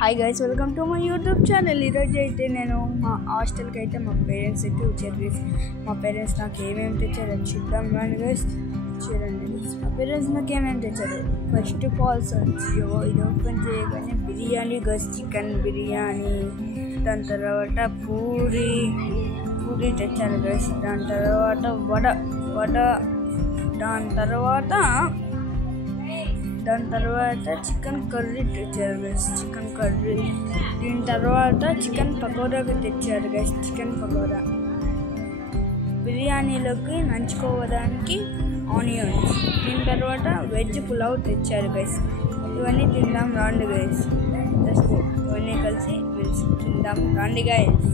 Hi guys, welcome to my YouTube channel. ఈరోజు అయితే నేను మా హాస్టల్కి అయితే మా పేరెంట్స్ అయితే వచ్చారు గైస్. మా పేరెంట్స్ నాకు ఏమేమి తెచ్చారో చూద్దాం కానీ గైస్. చూడండి గైస్, మా పేరెంట్స్ నాకు ఏమేమి తెచ్చారు. ఫస్ట్ ఆఫ్ ఆల్ ఇది ఓపెన్ చేయగానే బిర్యానీ గైస్, చికెన్ బిర్యానీ. దాని తర్వాత పూరి తెచ్చారు గైస్. దాని తర్వాత వడ దాని తర్వాత చికెన్ కర్రీ తెచ్చారు గైస్, చికెన్ కర్రీ. దీని తర్వాత చికెన్ పకోడా తెచ్చారు గైస్, చికెన్ పకోడా. బిర్యానీలోకి నంచుకోవడానికి ఆనియన్స్. దీని తర్వాత వెజ్ పులావ్ తెచ్చారు గైస్. ఇవన్నీ తిందాం రాండి గైస్. ఇవన్నీ కలిసి తిందాం రాండి గైస్.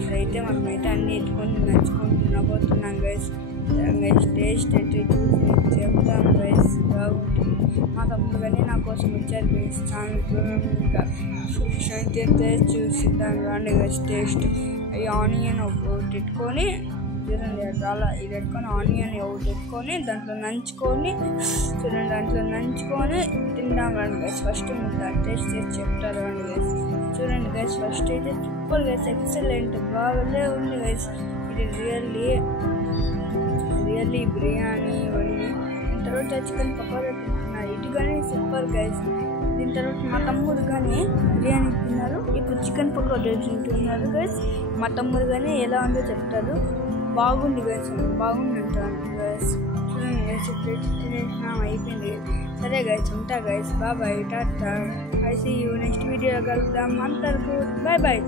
ఇక్కడైతే మనమైతే అన్ని ఎత్తుకొని నంచుకొని తినబోతున్నాం గైస్. టేస్ట్ అయితే చూసి చెప్తాం గైస్. బాగుంటుంది. మా తమ్ముడు కానీ నా కోసం వచ్చారు గైస్. ఇంకా అయితే టేస్ట్ చూసిద్దాం రాండి గైస్. టేస్ట్ ఈ ఆనియన్ ఒకటి పెట్టుకొని చూడండి, అలా ఇది పెట్టుకొని ఆనియన్ ఒకటి పెట్టుకొని దాంట్లో నంచుకొని తిందాం రండి గైస్. ఫస్ట్ టేస్ట్ చేసి చెప్తారు రండి గైస్. చూడండి గైస్, ఫస్ట్ అయితే సూపర్ గైస్, ఎక్సలెంట్, బాగాలే ఉంది గైస్. ఇది రియల్లీ బిర్యానీ ఇవన్నీ. దీని తర్వాత చికెన్ పకోడా తింటున్నారు, ఇది కానీ సూపర్ గైస్. దీని తర్వాత మా తమ్ముడు కానీ బిర్యానీ తిన్నారు, ఇప్పుడు చికెన్ పకోడా తింటున్నారు గైస్. మా తమ్ముడు కానీ ఎలా ఉందో చెప్తారు. బాగుంది గైస్, బాగుంది అంటారు గైస్. చూడండి గైస్, అయిపోయింది. సరే గైస్, ఉంటా గైస్. బాయ్, టాటా. ఐ సీ యూ నెక్స్ట్ వీడియోలో కలుద్దాం. అంతవరకు బాయ్.